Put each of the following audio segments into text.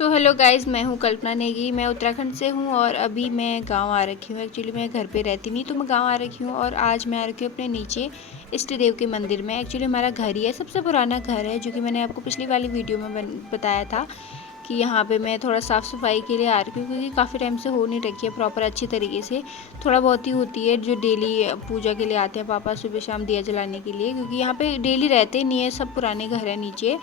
Hello guys, मैं हूँ कल्पना नेगी। मैं उत्तराखंड से हूँ और अभी मैं गांव आ रखी हूँ। एक्चुअली मैं घर पे रहती नहीं, तो मैं गांव आ रखी हूँ और आज मैं आ रखी हूँ अपने नीचे इष्ट देव के मंदिर में। एक्चुअली हमारा घर ही है, सबसे पुराना घर है, जो कि मैंने आपको पिछली वाली वीडियो में बताया था कि यहाँ पे मैं थोड़ा साफ़ सफाई के लिए आ रही हूँ, क्योंकि काफ़ी टाइम से हो नहीं रखी है प्रॉपर अच्छी तरीके से। थोड़ा बहुत ही होती है, जो डेली पूजा के लिए आते हैं पापा सुबह शाम दिया जलाने के लिए, क्योंकि यहाँ पे डेली रहते नहीं है, सब पुराने घर है नीचे।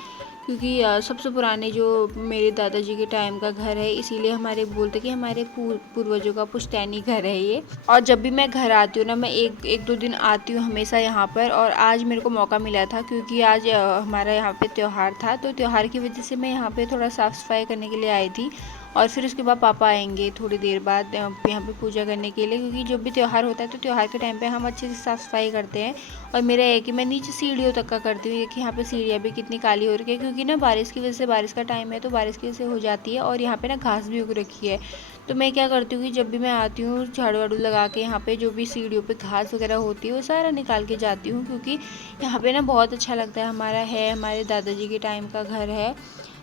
क्योंकि सबसे पुराने जो मेरे दादाजी के टाइम का घर है, इसीलिए हमारे बोलते कि हमारे पूर्वजों का पुश्तैनी घर है ये। और जब भी मैं घर आती हूँ ना, मैं एक दो दिन आती हूँ हमेशा यहाँ पर। और आज मेरे को मौका मिला था, क्योंकि आज हमारा यहाँ पे त्यौहार था, तो त्यौहार की वजह से मैं यहाँ पे थोड़ा साफ़ सफाई करने के लिए आई थी। और फिर उसके बाद पापा आएंगे थोड़ी देर बाद यहाँ पे पूजा करने के लिए, क्योंकि जब भी त्यौहार होता है तो त्यौहार के टाइम पे हम अच्छे से साफ़ सफाई करते हैं। और मेरा है कि मैं नीचे सीढ़ियों तक का करती हूँ, कि यहाँ पे सीढ़ियाँ भी कितनी काली हो रही है, क्योंकि ना बारिश की वजह से, बारिश का टाइम है तो बारिश की वजह से हो जाती है। और यहाँ पे ना घास भी उग रखी है, तो मैं क्या करती हूँ कि जब भी मैं आती हूँ झाड़ू वाड़ू लगा के यहाँ पे जो भी सीढ़ियों पे घास वगैरह होती है वो सारा निकाल के जाती हूँ, क्योंकि यहाँ पे ना बहुत अच्छा लगता है। हमारे दादाजी के टाइम का घर है,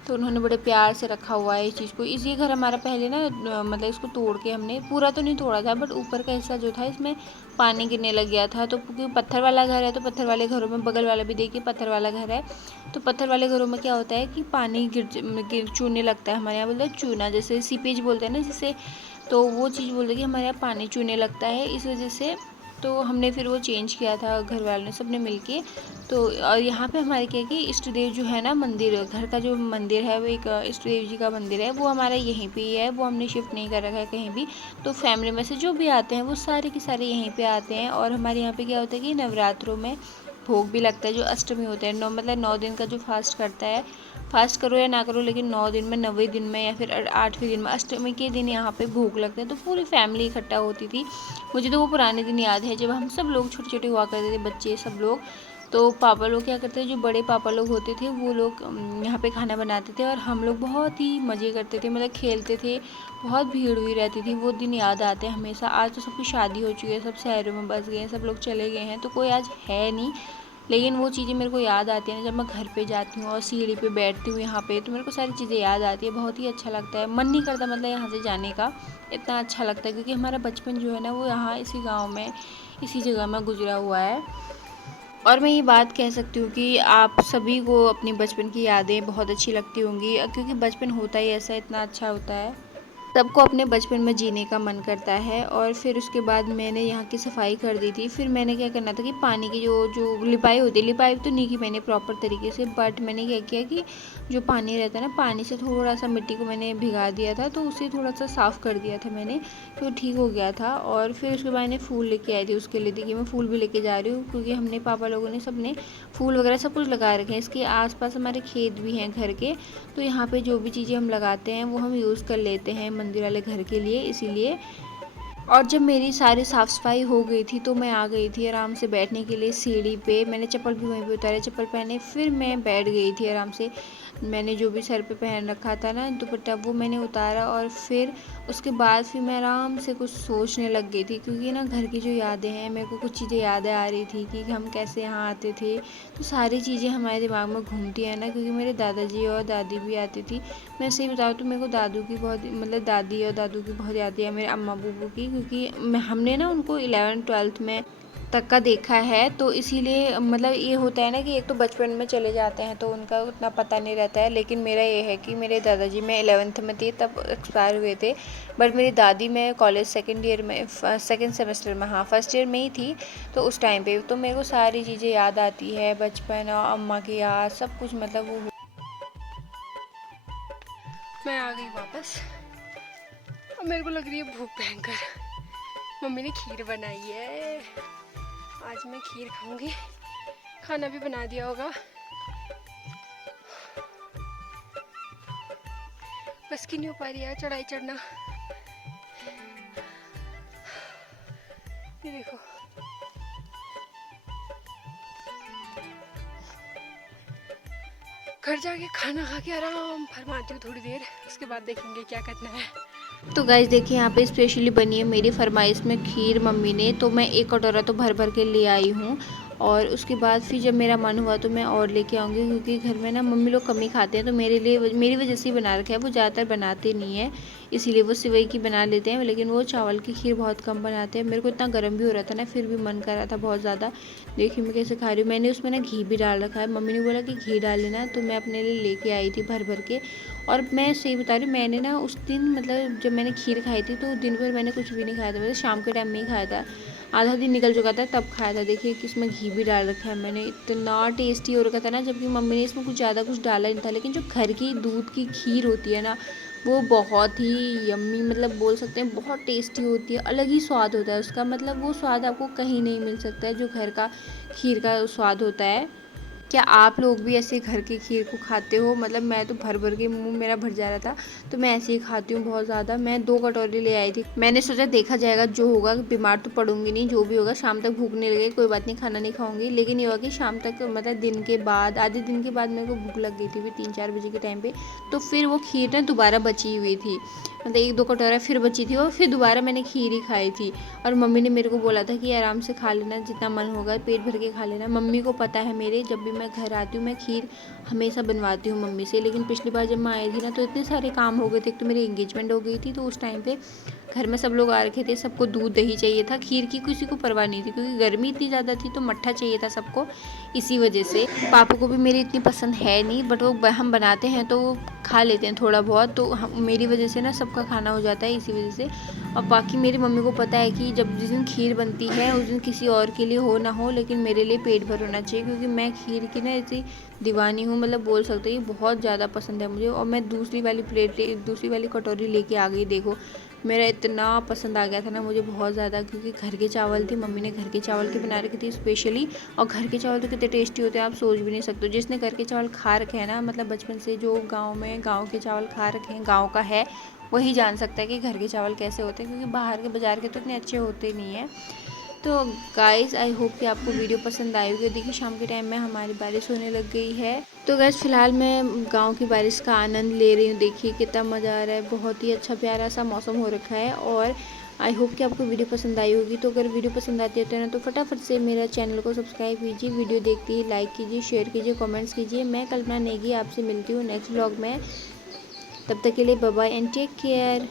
तो उन्होंने बड़े प्यार से रखा हुआ है इस चीज़ को। इस ये घर हमारा पहले ना मतलब इसको तोड़ के, हमने पूरा तो नहीं तोड़ा था, बट ऊपर का हिस्सा जो था इसमें पानी गिरने लग गया था। तो क्योंकि पत्थर वाला घर है, तो पत्थर वाले घरों में, बगल वाला भी देखिए पत्थर वाला घर है, तो पत्थर वाले घरों में क्या होता है कि पानी गिर चूने लगता है। हमारे यहाँ बोलते हैं चूना, जैसे सीपेज बोलते हैं ना जिसे, तो वो चीज़ बोलते हैं कि हमारे यहाँ पानी चूने लगता है, इस वजह से। तो हमने फिर वो चेंज किया था घर वालों ने, सब ने मिल के। तो और यहाँ पे हमारे क्या है कि इष्ट देव जो है ना, मंदिर, घर का जो मंदिर है वो एक इष्ट देव जी का मंदिर है, वो हमारा यहीं पे ही है, वो हमने शिफ्ट नहीं कर रखा है कहीं भी। तो फैमिली में से जो भी आते हैं वो सारे के सारे यहीं पे आते हैं। और हमारे यहाँ पे क्या होता है कि नवरात्रों में भोग भी लगता है, जो अष्टमी होते हैं, 9 दिन का जो फास्ट करता है, फास्ट करो या ना करो, लेकिन 9 दिन में, 9वें दिन में या फिर 8वें दिन में, अष्टमी के दिन यहाँ पे भोग लगते हैं, तो पूरी फैमिली इकट्ठा होती थी। मुझे तो वो पुराने दिन याद है, जब हम सब लोग छोटे छोटे हुआ करते थे, बच्चे सब लोग। तो पापा लोग क्या करते थे, जो बड़े पापा लोग होते थे वो लोग यहाँ पे खाना बनाते थे, और हम लोग बहुत ही मज़े करते थे, मतलब खेलते थे। बहुत भीड़ हुई रहती थी, वो दिन याद आते हैं हमेशा। आज तो सबकी शादी हो चुकी है, सब शहरों में बस गए हैं, सब लोग चले गए हैं, तो कोई आज है नहीं। लेकिन वो चीज़ें मेरे को याद आती हैं, जब मैं घर पे जाती हूँ और सीढ़ी पे बैठती हूँ यहाँ पे, तो मेरे को सारी चीज़ें याद आती है। बहुत ही अच्छा लगता है, मन नहीं करता मतलब यहाँ से जाने का, इतना अच्छा लगता है, क्योंकि हमारा बचपन जो है ना वो यहाँ इसी गाँव में, इसी जगह में गुजरा हुआ है। और मैं ये बात कह सकती हूँ कि आप सभी को अपनी बचपन की यादें बहुत अच्छी लगती होंगी, क्योंकि बचपन होता ही ऐसा, इतना अच्छा होता है। सबको अपने बचपन में जीने का मन करता है। और फिर उसके बाद मैंने यहाँ की सफाई कर दी थी। फिर मैंने क्या करना था कि पानी की जो जो लिपाई होती है, लिपाई तो नहीं की मैंने प्रॉपर तरीके से, बट मैंने क्या किया कि जो पानी रहता है ना, पानी से थोड़ा सा मिट्टी को मैंने भिगा दिया था, तो उसे थोड़ा सा साफ़ कर दिया था मैंने, तो ठीक हो गया था। और फिर उसके बाद मैंने फूल लेके आई थी उसके लिए। देखिए मैं फूल भी लेके जा रही हूँ, क्योंकि हमने पापा लोगों ने, सबने फूल वगैरह सब कुछ लगा रखे हैं। इसके आसपास हमारे खेत भी हैं घर के, तो यहाँ पे जो भी चीज़ें हम लगाते हैं वो हम यूज़ कर लेते हैं मंदिर वाले घर के लिए, इसीलिए। और जब मेरी सारी साफ़ सफाई हो गई थी, तो मैं आ गई थी आराम से बैठने के लिए सीढ़ी पे। मैंने चप्पल भी वहीं पे उतारे, चप्पल पहने, फिर मैं बैठ गई थी आराम से। मैंने जो भी सर पे पहन रखा था ना दुपट्टा, वो मैंने उतारा, और फिर उसके बाद फिर मैं आराम से कुछ सोचने लग गई थी, क्योंकि ना घर की जो यादें हैं, मेरे को कुछ चीज़ें यादें आ रही थी कि हम कैसे यहाँ आते थे। तो सारी चीज़ें हमारे दिमाग में घूमती हैं ना, क्योंकि मेरे दादाजी और दादी भी आती थी। मैं सही बताऊँ तो मेरे को दादू की बहुत, मतलब दादी और दादू की बहुत यादें हैं, मेरे अम्मा बूबू की, क्योंकि हमने ना उनको 11th-12th में तक का देखा है, तो इसीलिए मतलब ये होता है ना कि एक तो बचपन में चले जाते हैं तो उनका उतना पता नहीं रहता है। लेकिन मेरा ये है कि मेरे दादाजी, मैं 11th में थी तब एक्सपायर हुए थे, बट मेरी दादी, मैं कॉलेज सेकेंड ईयर में, सेकेंड सेमेस्टर में, हाँ फर्स्ट ईयर में ही थी, तो उस टाइम पे तो मेरे को सारी चीज़ें याद आती है, बचपन और अम्मा की याद, सब कुछ, मतलब वो। मैं आ गई वापस। अब मेरे को लग रही है भूख भयंकर। मम्मी ने खीर बनाई है, आज मैं खीर खाऊंगी। खाना भी बना दिया होगा, बस की नहीं हो पा रही है चढ़ाई चढ़ना। ये देखो, घर जाके खाना खा के आराम फरमाती हूँ थोड़ी देर, उसके बाद देखेंगे क्या करना है। तो गाइस देखिए यहाँ पे स्पेशली बनी है मेरी फरमाइश में खीर मम्मी ने, तो मैं एक कटोरा तो भर भर के ले आई हूँ। और उसके बाद फिर जब मेरा मन हुआ तो मैं और लेके आऊँगी, क्योंकि घर में ना मम्मी लोग कम ही खाते हैं, तो मेरे लिए मेरी वजह से ही बना रखा है। वो ज़्यादातर बनाते नहीं है, इसीलिए वो सिवई की बना लेते हैं, लेकिन वो चावल की खीर बहुत कम बनाते हैं। मेरे को इतना गर्म भी हो रहा था ना, फिर भी मन कर रहा था बहुत ज़्यादा। देखिए मैं कैसे खा रही हूँ। मैंने उसमें ना घी भी डाल रखा है, मम्मी ने बोला कि घी डाल लेना, तो मैं अपने लिए लेके आई थी भर भर के। और मैं सही बता रही हूँ, मैंने ना उस दिन मतलब जब मैंने खीर खाई थी तो दिन भर मैंने कुछ भी नहीं खाया था, मतलब शाम के टाइम में ही खाया था। आधा दिन निकल चुका था तब खाया था। देखिए कि इसमें घी भी डाल रखा है मैंने, इतना टेस्टी हो रखा था ना, जबकि मम्मी ने इसमें कुछ ज़्यादा कुछ डाला नहीं था। लेकिन जो घर की दूध की खीर होती है ना, वो बहुत ही यम्मी, मतलब बोल सकते हैं बहुत टेस्टी होती है। अलग ही स्वाद होता है उसका, मतलब वो स्वाद आपको कहीं नहीं मिल सकता है जो घर का खीर का स्वाद होता है। क्या आप लोग भी ऐसे घर की खीर को खाते हो? मतलब मैं तो भर भर के मुंह मेरा भर जा रहा था, तो मैं ऐसे ही खाती हूँ बहुत ज़्यादा। मैं 2 कटोरी ले आई थी। मैंने सोचा देखा जाएगा जो होगा, बीमार तो पड़ूंगी नहीं, जो भी होगा शाम तक भूख नहीं लगेगी, कोई बात नहीं, खाना नहीं खाऊंगी। लेकिन ये हुआ कि शाम तक मतलब दिन के बाद, आधे दिन के बाद मेरे को भूख लग गई थी फिर 3-4 बजे के टाइम पे। तो फिर वो खीर ना दोबारा बची हुई थी, मतलब 1-2 कटोरा फिर बची थी, और फिर दोबारा मैंने खीर ही खाई थी। और मम्मी ने मेरे को बोला था कि आराम से खा लेना, जितना मन होगा पेट भर के खा लेना। मम्मी को पता है मेरे, जब भी मैं घर आती हूँ मैं खीर हमेशा बनवाती हूँ मम्मी से। लेकिन पिछली बार जब मैं आई थी ना, तो इतने सारे काम हो गए थे। एक तो मेरी एंगेजमेंट हो गई थी, तो उस टाइम पे घर में सब लोग आ रखे थे, सबको दूध दही चाहिए था, खीर की किसी को परवाह नहीं थी, क्योंकि गर्मी इतनी ज़्यादा थी तो मट्ठा चाहिए था सबको। इसी वजह से पापा को भी मेरी इतनी पसंद है नहीं, बट वो हम बनाते हैं तो वो खा लेते हैं थोड़ा बहुत, तो मेरी वजह से ना सबका खाना हो जाता है इसी वजह से। और बाकी मेरी मम्मी को पता है कि जब जिस दिन खीर बनती है उस दिन किसी और के लिए हो ना हो, लेकिन मेरे लिए पेट भर होना चाहिए, क्योंकि मैं खीर की ना ऐसी दीवानी हूँ, मतलब बोल सकते हैं बहुत ज़्यादा पसंद है मुझे। और मैं दूसरी वाली कटोरी लेके आ गई। देखो मेरा इतना पसंद आ गया था ना मुझे बहुत ज़्यादा, क्योंकि घर के चावल थे, मम्मी ने घर के चावल के बना रखी थी स्पेशली। और घर के चावल तो कितने टेस्टी होते हैं आप सोच भी नहीं सकते। जिसने घर के चावल खा रखे हैं ना, मतलब बचपन से जो गाँव के चावल खा रखे हैं, गाँव का है, वही जान सकता है कि घर के चावल कैसे होते हैं, क्योंकि बाहर के बाज़ार के तो इतने अच्छे होते नहीं हैं। तो गाइस आई होप कि आपको वीडियो पसंद आई होगी। देखिए शाम के टाइम में हमारी बारिश होने लग गई है। तो गाइस फ़िलहाल मैं गांव की बारिश का आनंद ले रही हूँ। देखिए कितना मज़ा आ रहा है, बहुत ही अच्छा प्यारा सा मौसम हो रखा है। और आई होप कि आपको वीडियो पसंद आई होगी। तो अगर वीडियो पसंद आती है तो ना, तो फटाफट से मेरा चैनल को सब्सक्राइब कीजिए, वीडियो देखते ही लाइक कीजिए, शेयर कीजिए, कमेंट्स कीजिए। मैं कल्पना नेगी आपसे मिलती हूँ नेक्स्ट व्लॉग में। तब तक के लिए bye bye and take care.